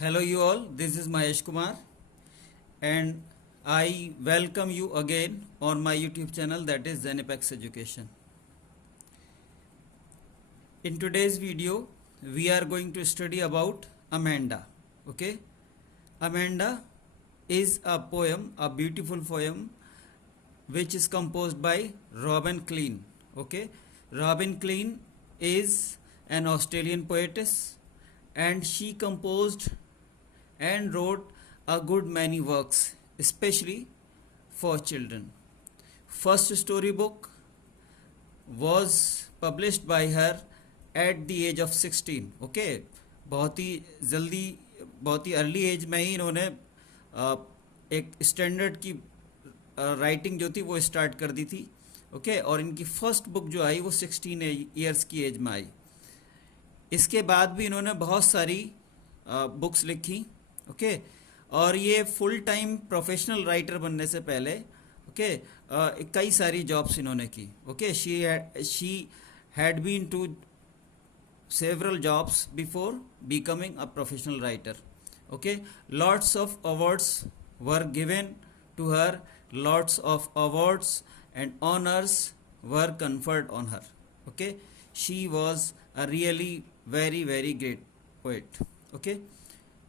Hello, you all. This is Mahesh Kumar, and I welcome you again on my YouTube channel, that is Zenepex Education. In today's video, we are going to study about Amanda. Okay, Amanda is a poem, a beautiful poem, which is composed by Robin Klein. Okay, Robin Klein is an Australian poetess, and she composed and wrote a good many works, especially for children. First storybook was published by her at the age of 16. Okay, बहुत ही जल्दी, बहुत ही early as में ही इन्होंने एक standard की writing जो थी वो स्टार्ट कर दी थी. ओके, और इनकी फर्स्ट बुक जो आई वो 16 ईयर्स की एज में आई. इसके बाद भी इन्होंने बहुत सारी बुक्स लिखी. ओके, और ये फुल टाइम प्रोफेशनल राइटर बनने से पहले कई सारी जॉब्स इन्होंने की. Okay, she had been to several jobs before becoming a professional writer. Okay, lots of awards were given to her, lots of awards and honors were conferred on her. Okay, she was a really very great poet. Okay,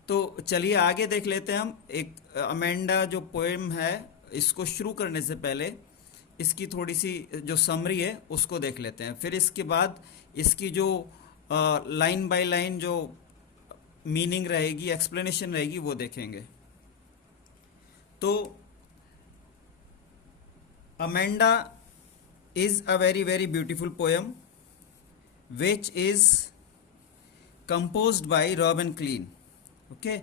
तो चलिए आगे देख लेते हैं हम. एक Amanda जो poem है, इसको शुरू करने से पहले इसकी थोड़ी सी जो समरी है उसको देख लेते हैं. फिर इसके बाद इसकी जो लाइन बाय लाइन जो मीनिंग रहेगी, एक्सप्लेनेशन रहेगी, वो देखेंगे. तो Amanda is a very beautiful poem which is composed by Robin Klein. Okay,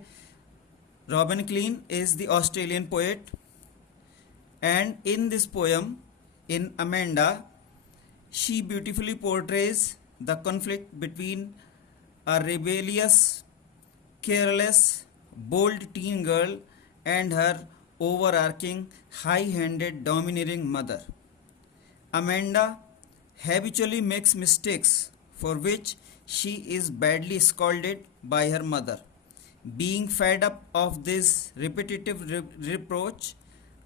Robin Klein is the Australian poet, and in this poem, in Amanda, she beautifully portrays the conflict between a rebellious, careless, bold teen girl and her overarching, high-handed, domineering mother. Amanda habitually makes mistakes for which she is badly scolded by her mother. Being fed up of this repetitive reproach,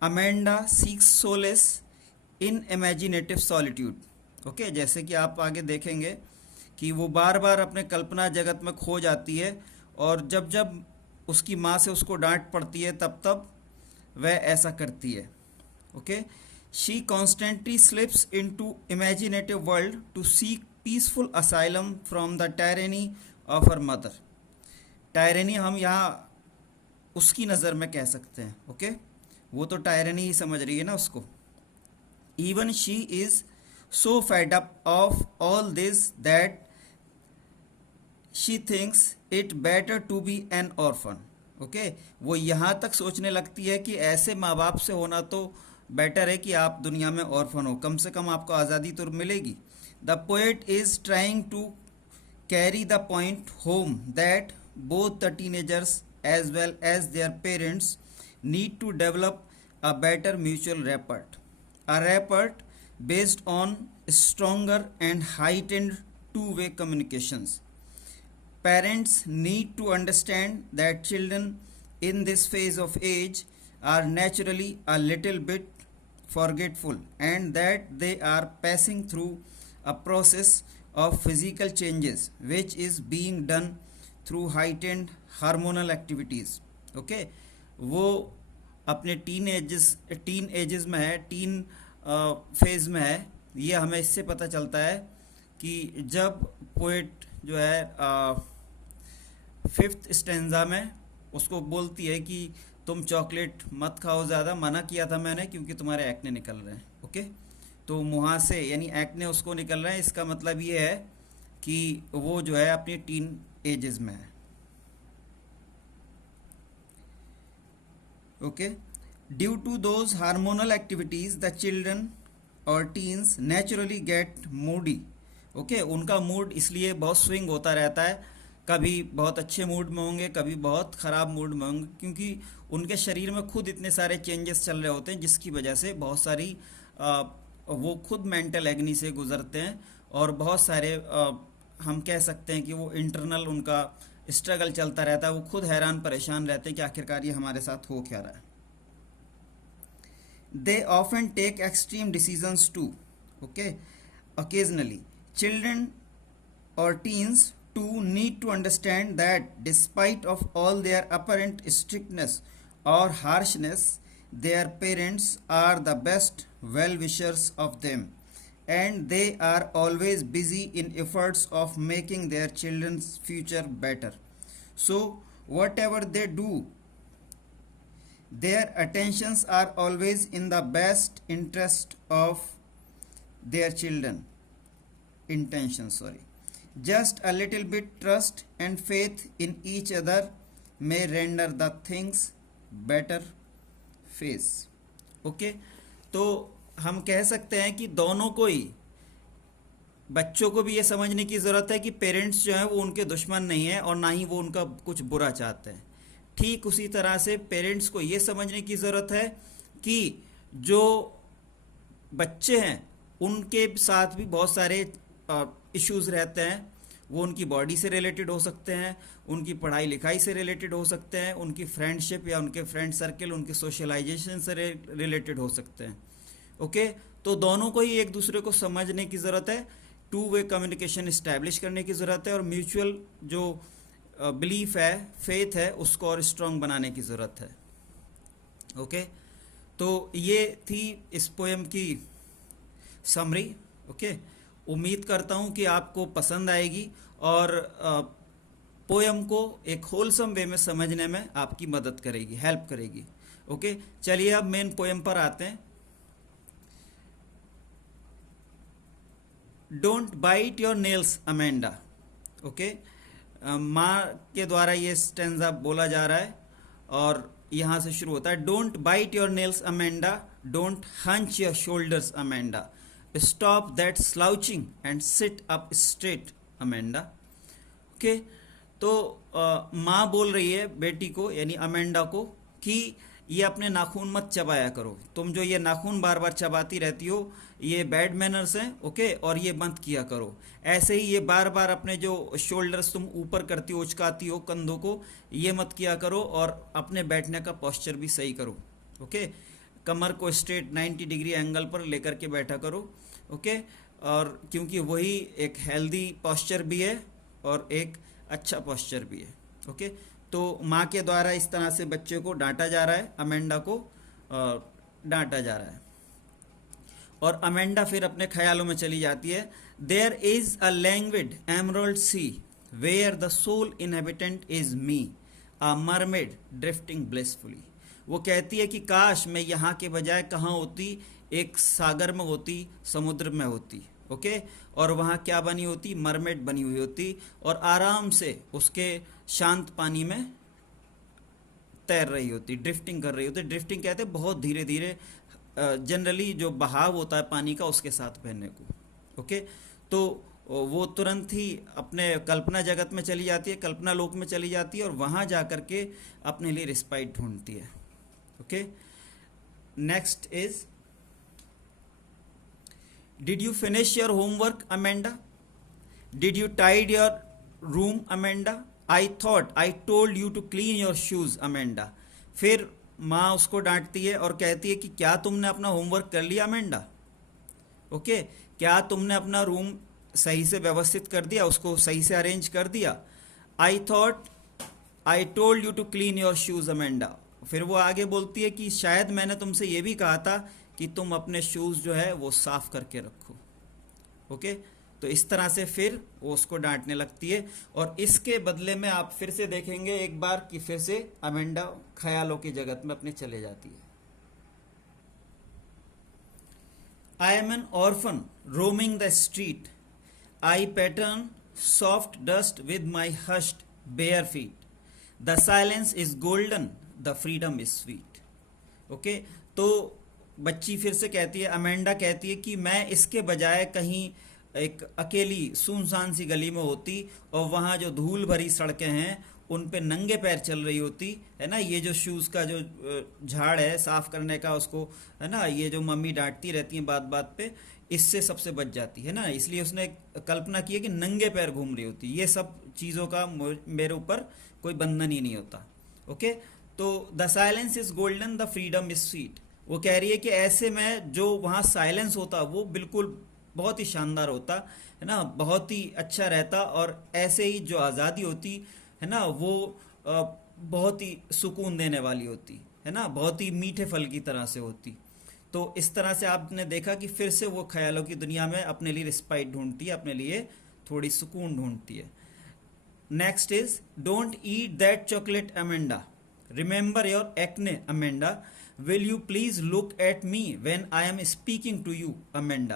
Amanda seeks solace in imaginative solitude. Okay, जैसे कि आप आगे देखेंगे कि वो बार बार अपने कल्पना जगत में खो जाती है, और जब जब उसकी माँ से उसको डांट पड़ती है तब तब वह ऐसा करती है. Okay, she constantly slips into imaginative world to seek peaceful asylum from the tyranny of her mother. Tyranny हम यहाँ उसकी नज़र में कह सकते हैं. ओके, वो तो टायरेनी ही समझ रही है ना उसको. Even she is so fed up of all this that she thinks it better to be an orphan. Okay, वो यहाँ तक सोचने लगती है कि ऐसे माँ बाप से होना तो बेटर है कि आप दुनिया में ऑर्फन हो, कम से कम आपको आज़ादी तो मिलेगी. The poet is trying to carry the point home that both the teenagers as well as their parents need to develop a better mutual rapport. A rapport based on stronger and heightened two-way communications. Parents need to understand that children in this phase of age are naturally a little bit forgetful, and that they are passing through a process of physical changes which is being done through heightened hormonal activities. Okay, वो अपने tin edges में है, tin phase में है. ये हमें इससे पता चलता है कि जब पोएट जो है 5th स्टेंजा में उसको बोलती है कि तुम चॉकलेट मत खाओ ज़्यादा, मना किया था मैंने क्योंकि तुम्हारे एक्ने निकल रहे हैं. ओके, तो मुँह से यानी एक्ने उसको निकल रहे हैं. इसका मतलब ये है कि वो जो है अपनी टीन एजेस में है. Okay, due to those hormonal activities the children or teens naturally get moody. Okay, उनका मूड इसलिए बहुत स्विंग होता रहता है. कभी बहुत अच्छे मूड में होंगे, कभी बहुत ख़राब मूड में होंगे, क्योंकि उनके शरीर में खुद इतने सारे चेंजेस चल रहे होते हैं जिसकी वजह से बहुत सारी वो खुद मेंटल एग्नी से गुजरते हैं, और बहुत सारे हम कह सकते हैं कि वो इंटरनल उनका स्ट्रगल चलता रहता है, वो खुद हैरान परेशान रहते हैं कि आखिरकार ये हमारे साथ हो क्या रहा है. They often take extreme decisions too. Okay, occasionally children or teens too need to understand that despite of all their apparent strictness or harshness, their parents are the best well-wishers of them, and they are always busy in efforts of making their children's future better. So whatever they do, their attentions are always in the best interest of their children. Intentions, sorry. Just a little bit trust and faith in each other may render the things better face. Okay, तो हम कह सकते हैं कि दोनों को ही, बच्चों को भी ये समझने की ज़रूरत है कि पेरेंट्स जो हैं वो उनके दुश्मन नहीं है और ना ही वो उनका कुछ बुरा चाहते हैं. ठीक उसी तरह से पेरेंट्स को ये समझने की ज़रूरत है कि जो बच्चे हैं उनके साथ भी बहुत सारे इश्यूज़ रहते हैं. वो उनकी बॉडी से रिलेटेड हो सकते हैं, उनकी पढ़ाई लिखाई से रिलेटेड हो सकते हैं, उनकी फ्रेंडशिप या उनके फ्रेंड सर्कल, उनके सोशलाइजेशन से रिलेटेड हो सकते हैं. ओके, तो दोनों को ही एक दूसरे को समझने की ज़रूरत है, टू वे कम्युनिकेशन इस्टेब्लिश करने की ज़रूरत है और म्यूचुअल जो बिलीफ है, फेथ है, उसको और स्ट्रॉन्ग बनाने की ज़रूरत है. ओके, तो ये थी इस पोएम की समरी. ओके, उम्मीद करता हूँ कि आपको पसंद आएगी और पोएम को एक होलसम वे में समझने में आपकी मदद करेगी, हेल्प करेगी. ओके, चलिए अब मेन पोएम पर आते हैं. Don't bite your nails Amanda. Okay, माँ के द्वारा ये स्टेंजा बोला जा रहा है और यहाँ से शुरू होता है. Don't bite your nails Amanda, don't hunch your shoulders Amanda, stop that slouching and sit up straight Amanda. Okay, तो माँ बोल रही है बेटी को यानी अमेंडा को कि ये अपने नाखून मत चबाया करो, तुम जो ये नाखून बार बार चबाती रहती हो ये बैड मैनर्स हैं. ओके, और ये मत किया करो. ऐसे ही ये बार बार अपने जो शोल्डर्स तुम ऊपर करती हो, उचकाती हो कंधों को, ये मत किया करो और अपने बैठने का पोस्चर भी सही करो. ओके, कमर को स्ट्रेट 90 डिग्री एंगल पर लेकर के बैठा करो. ओके, और क्योंकि वही एक हेल्दी पोस्चर भी है और एक अच्छा पोस्चर भी है. ओके, तो माँ के द्वारा इस तरह से बच्चे को डांटा जा रहा है, अमेंडा को डांटा जा रहा है. और अमेंडा फिर अपने ख्यालों में चली जाती है. There is a languid emerald sea where the sole inhabitant is me, a mermaid drifting blissfully. वो कहती है कि काश मैं यहाँ के बजाय कहाँ होती, एक सागर में होती, समुद्र में होती. ओके, और वहाँ क्या बनी होती, मरमेड बनी हुई होती और आराम से उसके शांत पानी में तैर रही होती, ड्रिफ्टिंग कर रही होती. ड्रिफ्टिंग कहते हैं बहुत धीरे धीरे, जनरली जो बहाव होता है पानी का उसके साथ बहने को. ओके, तो वो तुरंत ही अपने कल्पना जगत में चली जाती है, कल्पना लोक में चली जाती है और वहाँ जा कर के अपने लिए रिस्पाइट ढूंढती है. Okay, next is, did you finish your homework Amanda, did you tidy your room Amanda, I thought I told you to clean your shoes Amanda. फिर माँ उसको डांटती है और कहती है कि क्या तुमने अपना होमवर्क कर लिया अमेंडा. ओके, क्या तुमने अपना रूम सही से व्यवस्थित कर दिया, उसको सही से अरेंज कर दिया. I thought I told you to clean your shoes Amanda. फिर वो आगे बोलती है कि शायद मैंने तुमसे ये भी कहा था कि तुम अपने शूज़ जो है वो साफ करके रखो. ओके, तो इस तरह से फिर वो उसको डांटने लगती है और इसके बदले में आप फिर से देखेंगे एक बार कि फिर से अमेंडा ख्यालों की जगत में अपने चले जाती है. I am an orphan roaming the street, I pattern soft dust with my hushed bare feet, the silence is golden, the freedom is sweet. Okay, तो बच्ची फिर से कहती है, अमेंडा कहती है कि मैं इसके बजाय कहीं एक अकेली सुनसान सी गली में होती और वहाँ जो धूल भरी सड़कें हैं उन पे नंगे पैर चल रही होती है ना. ये जो शूज़ का जो झाड़ है साफ़ करने का उसको, है ना, ये जो मम्मी डांटती रहती हैं बात बात पे, इससे सबसे बच जाती है ना, इसलिए उसने कल्पना की है कि नंगे पैर घूम रही होती, ये सब चीज़ों का मेरे ऊपर कोई बंधन ही नहीं होता। ओके, तो the silence is golden the freedom is sweet, वो कह रही है कि ऐसे में जो वहाँ साइलेंस होता वो बिल्कुल बहुत ही शानदार होता है ना, बहुत ही अच्छा रहता, और ऐसे ही जो आज़ादी होती है ना वो बहुत ही सुकून देने वाली होती है ना, बहुत ही मीठे फल की तरह से होती। तो इस तरह से आपने देखा कि फिर से वो ख्यालों की दुनिया में अपने लिए रिस्पाइट ढूंढती है, अपने लिए थोड़ी सुकून ढूंढती है। Next is don't eat that chocolate Amanda, remember your acne Amanda, will you please look at me when I am speaking to you Amanda,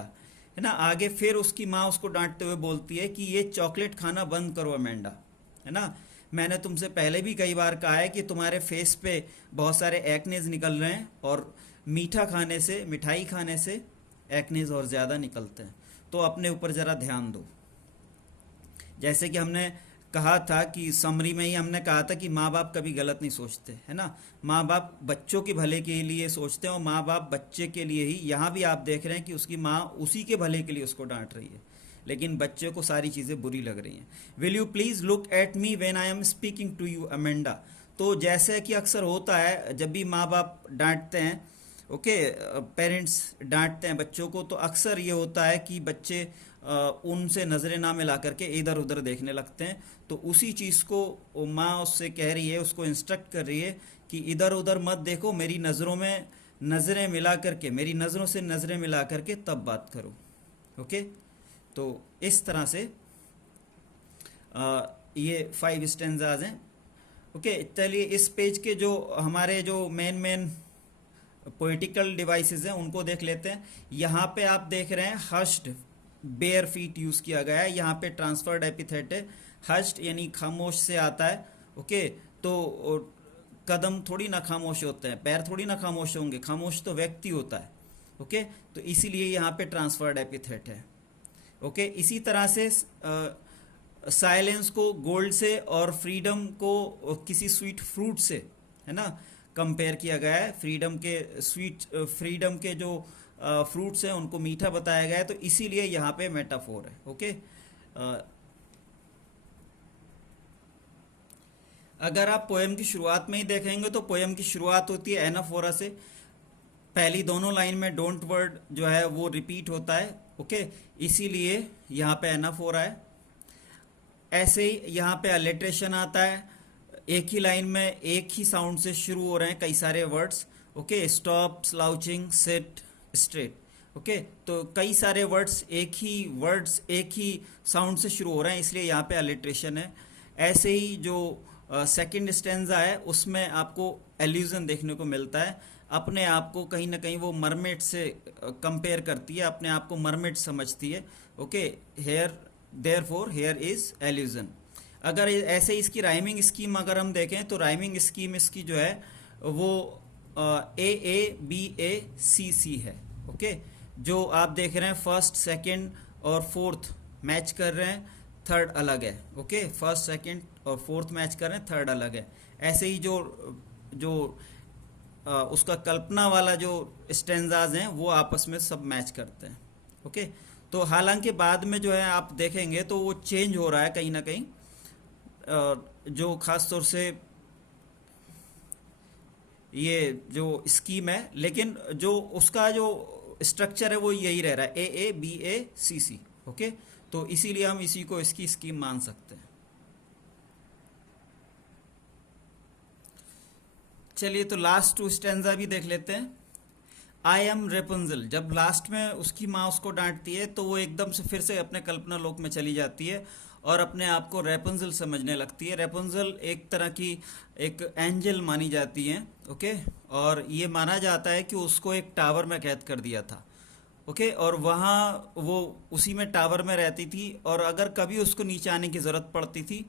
है ना। आगे फिर उसकी माँ उसको डांटते हुए बोलती है कि ये चॉकलेट खाना बंद करो अमेंडा, है ना। मैंने तुमसे पहले भी कई बार कहा है कि तुम्हारे फेस पे बहुत सारे एक्नेज निकल रहे हैं, और मीठा खाने से, मिठाई खाने से एक्नेज और ज़्यादा निकलते हैं, तो अपने ऊपर ज़रा ध्यान दो। जैसे कि हमने कहा था कि समरी में ही हमने कहा था कि माँ बाप कभी गलत नहीं सोचते, है ना। माँ बाप बच्चों के भले के लिए सोचते हैं, और माँ बाप बच्चे के लिए ही, यहाँ भी आप देख रहे हैं कि उसकी माँ उसी के भले के लिए उसको डांट रही है, लेकिन बच्चे को सारी चीज़ें बुरी लग रही हैं। Will you please look at me when I am speaking to you Amanda, तो जैसे कि अक्सर होता है जब भी माँ बाप डांटते हैं, ओके, पेरेंट्स डांटते हैं बच्चों को, तो अक्सर ये होता है कि बच्चे उनसे नज़रें ना मिला करके इधर उधर देखने लगते हैं। तो उसी चीज़ को वो माँ उससे कह रही है, उसको इंस्ट्रक्ट कर रही है कि इधर उधर मत देखो, मेरी नज़रों में नज़रें मिला करके, मेरी नज़रों से नज़रें मिला करके तब बात करो। ओके, तो इस तरह से ये 5 स्टेंजाज हैं। ओके, चलिए इस पेज के जो हमारे जो मेन पोइटिकल डिवाइसेस हैं उनको देख लेते हैं। यहाँ पे आप देख रहे हैं हश्ड, बेयर फीट यूज़ किया गया है, यहाँ पे ट्रांसफर्ड एपिथेट है। हश्ड यानी खामोश से आता है। ओके, तो कदम थोड़ी ना खामोश होते हैं, पैर थोड़ी ना खामोश होंगे, खामोश तो व्यक्ति होता है। ओके, तो इसीलिए यहाँ पे ट्रांसफर्ड एपिथेट है। ओके, इसी तरह से साइलेंस को गोल्ड से और फ्रीडम को किसी स्वीट फ्रूट से, है ना, कंपेयर किया गया है। फ्रीडम के जो फ्रूट्स हैं उनको मीठा बताया गया है, तो इसीलिए यहाँ पे मेटाफोर है। ओके, अगर आप पोएम की शुरुआत में ही देखेंगे तो पोएम की शुरुआत होती है एनाफोरा से। पहली दोनों लाइन में डोंट वर्ड जो है वो रिपीट होता है। ओके, इसीलिए यहाँ पे एनाफोरा है। ऐसे ही यहाँ पे अलिट्रेशन आता है, एक ही लाइन में एक ही साउंड से शुरू हो रहे हैं कई सारे words. Okay, stop, slouching, sit, straight. Okay, तो कई सारे वर्ड्स एक ही साउंड से शुरू हो रहे हैं, इसलिए यहाँ पे अलिट्रेशन है। ऐसे ही जो सेकंड स्टेंजा है उसमें आपको एल्यूजन देखने को मिलता है। अपने आप को कहीं ना कहीं वो मरमेड से कंपेयर करती है, अपने आप को मरमेड समझती है। Okay, hair therefore hair is allusion. अगर ऐसे इसकी राइमिंग स्कीम अगर हम देखें तो राइमिंग स्कीम इसकी जो है वो AABACC है। ओके, जो आप देख रहे हैं फर्स्ट, सेकंड और फोर्थ मैच कर रहे हैं, थर्ड अलग है। ओके, फर्स्ट, सेकंड और फोर्थ मैच कर रहे हैं, थर्ड अलग है। ऐसे ही जो जो उसका कल्पना वाला जो स्टेंजाज हैं वो आपस में सब मैच करते हैं। ओके, तो हालांकि बाद में जो है आप देखेंगे तो वो चेंज हो रहा है कहीं ना कहीं, जो खास तौर से ये जो स्कीम है, लेकिन जो उसका जो स्ट्रक्चर है वो यही रह रहा है, AABACC। ओके, तो इसीलिए हम इसी को इसकी स्कीम मान सकते हैं। चलिए तो लास्ट 2 स्टेंजा भी देख लेते हैं। आई एम रेपुंजल, जब लास्ट में उसकी माँ उसको डांटती है तो वो एकदम से फिर से अपने कल्पना लोक में चली जाती है और अपने आप को रेपुंजल समझने लगती है। रेपुंजल एक तरह की एक एंजल मानी जाती है। ओके, और ये माना जाता है कि उसको एक टावर में कैद कर दिया था। ओके, और वहाँ वो उसी में टावर में रहती थी, और अगर कभी उसको नीचे आने की ज़रूरत पड़ती थी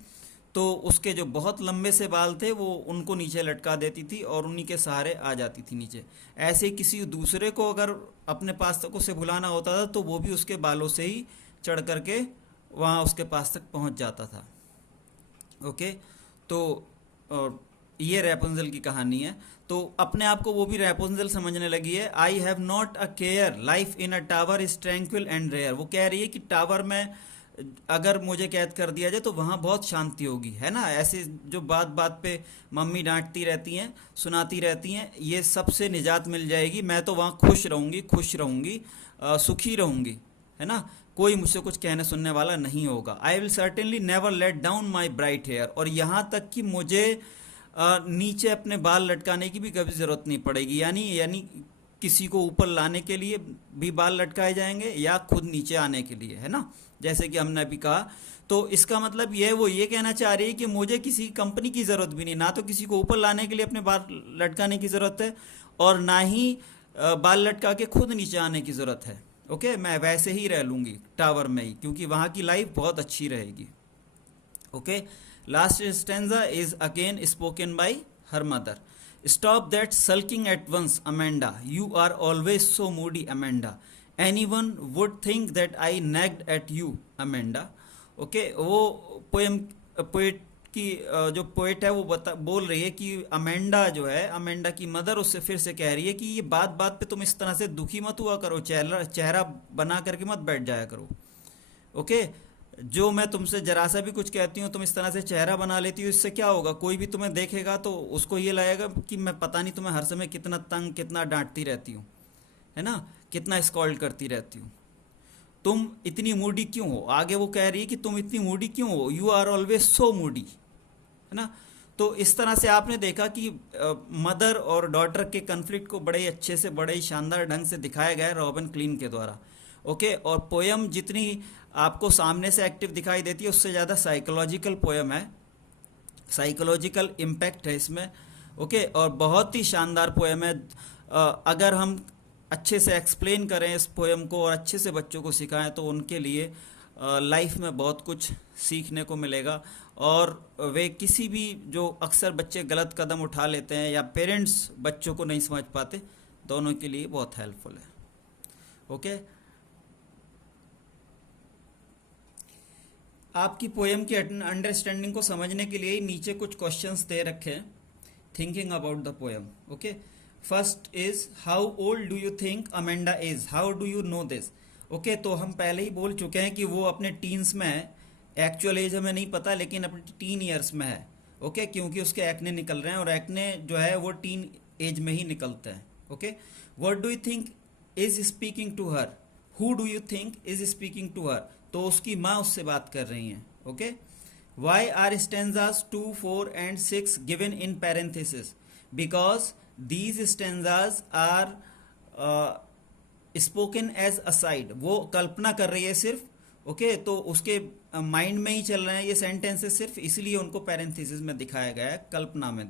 तो उसके जो बहुत लंबे से बाल थे वो उनको नीचे लटका देती थी और उन्हीं के सहारे आ जाती थी नीचे। ऐसे ही किसी दूसरे को अगर अपने पास तक उसे बुलाना होता था तो वो भी उसके बालों से ही चढ़ करके वहाँ उसके पास तक पहुँच जाता था। ओके, तो ये रैपुंजल की कहानी है। तो अपने आप को वो भी रैपुंजल समझने लगी है। I have not a care, life in a tower is tranquil and rare. वो कह रही है कि टावर में अगर मुझे कैद कर दिया जाए तो वहाँ बहुत शांति होगी, है ना। ऐसे जो बात बात पे मम्मी डांटती रहती हैं, सुनाती रहती हैं, ये सबसे निजात मिल जाएगी। मैं तो वहाँ खुश रहूँगी, सुखी रहूँगी, है ना। कोई मुझसे कुछ कहने सुनने वाला नहीं होगा। I will certainly never let down my bright hair. और यहाँ तक कि मुझे नीचे अपने बाल लटकाने की भी कभी ज़रूरत नहीं पड़ेगी। यानी किसी को ऊपर लाने के लिए भी बाल लटकाए जाएंगे या खुद नीचे आने के लिए, है ना, जैसे कि हमने अभी कहा। तो इसका मतलब ये वो ये कहना चाह रही है कि मुझे किसी कंपनी की ज़रूरत भी नहीं, ना तो किसी को ऊपर लाने के लिए अपने बाल लटकाने की ज़रूरत है, और ना ही बाल लटका के खुद नीचे आने की ज़रूरत है। ओके, मैं वैसे ही रह लूँगी टावर में ही, क्योंकि वहाँ की लाइफ बहुत अच्छी रहेगी। Okay, last stanza is again spoken by her mother. Stop that sulking at once, Amanda. You are always so moody, Amanda. Anyone would think that I nagged at you, Amanda. Okay, वो poet की जो poet है वो बोल रही है कि Amanda जो है, अमेंडा की मदर उससे फिर से कह रही है कि ये बात बात पे तुम इस तरह से दुखी मत हुआ करो, चेहरा बना करके मत बैठ जाया करो। ओके, जो मैं तुमसे जरा सा भी कुछ कहती हूँ तुम इस तरह से चेहरा बना लेती हो, इससे क्या होगा? कोई भी तुम्हें देखेगा तो उसको ये लगेगा कि मैं पता नहीं तुम्हें हर समय कितना तंग, कितना डांटती रहती हूँ, है ना, कितना स्कॉल्ड करती रहती हूँ। तुम इतनी मूडी क्यों हो? आगे वो कह रही है कि तुम इतनी मूडी क्यों हो, you are always so moody, है ना। तो इस तरह से आपने देखा कि मदर और डॉटर के कन्फ्लिक्ट को बड़े ही अच्छे से, बड़े ही शानदार ढंग से दिखाया गया है रॉबिन क्लीन के द्वारा। ओके, और पोयम जितनी आपको सामने से एक्टिव दिखाई देती है उससे ज़्यादा साइकोलॉजिकल पोयम है, साइकोलॉजिकल इम्पैक्ट है इसमें। ओके, और बहुत ही शानदार पोयम है। अगर हम अच्छे से एक्सप्लेन करें इस पोयम को और अच्छे से बच्चों को सिखाएं तो उनके लिए लाइफ में बहुत कुछ सीखने को मिलेगा। और वे किसी भी, जो अक्सर बच्चे गलत कदम उठा लेते हैं या पेरेंट्स बच्चों को नहीं समझ पाते, दोनों के लिए बहुत हेल्पफुल है। ओके, आपकी पोएम की अंडरस्टैंडिंग को समझने के लिए नीचे कुछ क्वेश्चंस दे रखे हैं, thinking about the poem. Okay, first is how old do you think Amanda is, how do you no this. Okay, तो हम पहले ही बोल चुके हैं कि वो अपने टीन्स में है। एक्चुअल एज हमें नहीं पता, लेकिन अपने टीन ईयर्स में है। ओके, क्योंकि उसके एक्ने निकल रहे हैं और एक्ने जो है वो टीन एज में ही निकलते हैं। Okay, what do you think is speaking to her, who do you think is speaking to her, तो उसकी माँ उससे बात कर रही हैं। Okay, why are stanzas 2, 4 and 6 given in parenthesis, because these stanzas are spoken as aside. वो कल्पना कर रही है सिर्फ। ओके, तो उसके माइंड में ही चल रहे हैं ये सेंटेंसेस सिर्फ, इसलिए उनको पैरेंथेसिस में दिखाया गया है, कल्पना में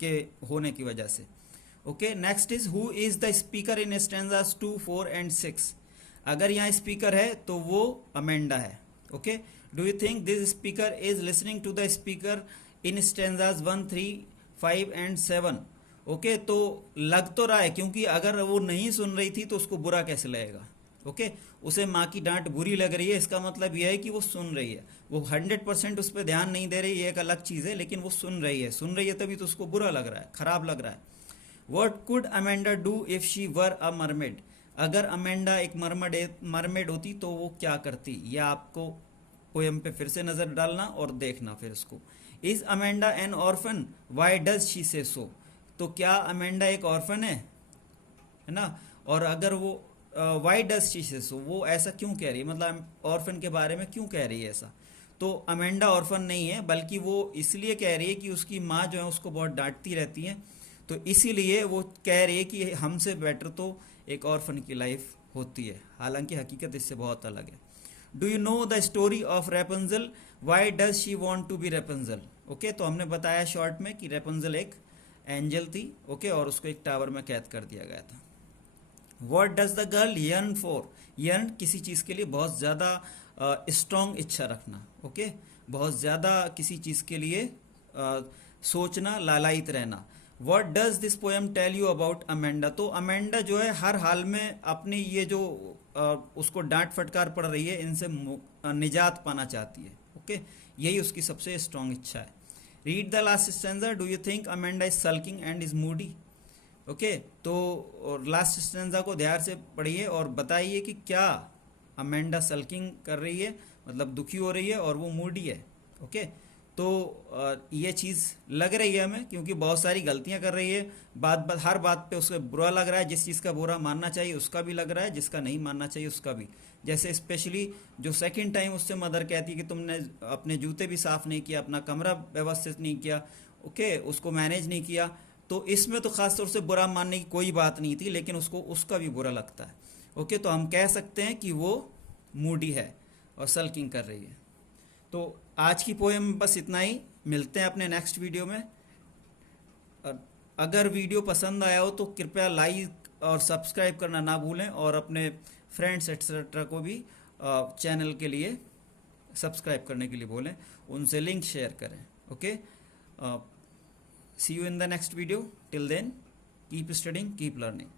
के होने की वजह से। Okay, next is who is the speaker in stanzas 2, 4 and 6। अगर यहाँ स्पीकर है तो वो अमेंडा है। Okay, do you think this speaker is listening to the speaker in stanzas 1, 3, 5 and 7। Okay, तो लग तो रहा है, क्योंकि अगर वो नहीं सुन रही थी तो उसको बुरा कैसे लगेगा। ओके, उसे माँ की डांट बुरी लग रही है, इसका मतलब यह है कि वो सुन रही है। वो 100% उस पर ध्यान नहीं दे रही, ये एक अलग चीज़ है, लेकिन वो सुन रही है तभी तो उसको बुरा लग रहा है, खराब लग रहा है। What could Amanda do if she were a mermaid, अगर अमेंडा एक मरमेड होती तो वो क्या करती। यह आपको पोएम पे फिर से नज़र डालना और देखना फिर उसको। Is Amanda N orphan, Y does she से सो, तो क्या अमेंडा एक ऑर्फन है ना। और अगर वो वाई डज शी से सो, वो ऐसा क्यों कह रही है, मतलब ऑर्फन के बारे में क्यों कह रही है ऐसा। तो अमेंडा ऑर्फन नहीं है, बल्कि वो इसलिए कह रही है कि उसकी माँ जो है उसको बहुत डांटती रहती है, तो इसीलिए वो कह रही है कि हमसे बेटर तो एक ऑर्फन की लाइफ होती है। हालांकि हकीकत इससे बहुत अलग है। Do you know the story of Rapunzel, why does she want to be Rapunzel. Okay, तो हमने बताया शॉर्ट में कि रेपंजल एक एंजल थी। ओके, और उसको एक टावर में कैद कर दिया गया था। What does the girl yearn for, yearn किसी चीज़ के लिए बहुत ज़्यादा स्ट्रॉन्ग इच्छा रखना। ओके, बहुत ज़्यादा किसी चीज़ के लिए सोचना, लालायित रहना। What does this poem tell you about Amanda, तो अमेंडा जो है हर हाल में अपनी ये जो उसको डांट फटकार पड़ रही है इनसे निजात पाना चाहती है। ओके, यही उसकी सबसे स्ट्रॉन्ग इच्छा है। Read the last stanza, do you think Amanda is sulking and is Moody? Okay, तो लास्ट स्टेंजा को ध्यान से पढ़िए और बताइए कि क्या अमेंडा सल्किंग कर रही है, मतलब दुखी हो रही है, और वो मूडी है। ओके, तो ये चीज़ लग रही है हमें, क्योंकि बहुत सारी गलतियां कर रही है, हर बात पे उसको बुरा लग रहा है, जिस चीज़ का बुरा मानना चाहिए उसका भी लग रहा है, जिसका नहीं मानना चाहिए उसका भी। जैसे स्पेशली जो सेकंड टाइम उससे मदर कहती है कि तुमने अपने जूते भी साफ़ नहीं किया, अपना कमरा व्यवस्थित नहीं किया, ओके, उसको मैनेज नहीं किया, तो इसमें तो ख़ास तौर से बुरा मानने की कोई बात नहीं थी, लेकिन उसको उसका भी बुरा लगता है। ओके, तो हम कह सकते हैं कि वो मूडी है और सल्किंग कर रही है। तो आज की पोएम में बस इतना ही, मिलते हैं अपने नेक्स्ट वीडियो में। और अगर वीडियो पसंद आया हो तो कृपया लाइक और सब्सक्राइब करना ना भूलें, और अपने फ्रेंड्स एक्सेट्रा को भी चैनल के लिए सब्सक्राइब करने के लिए बोलें, उनसे लिंक शेयर करें। Okay, see you in the next video, till then keep studying, keep learning.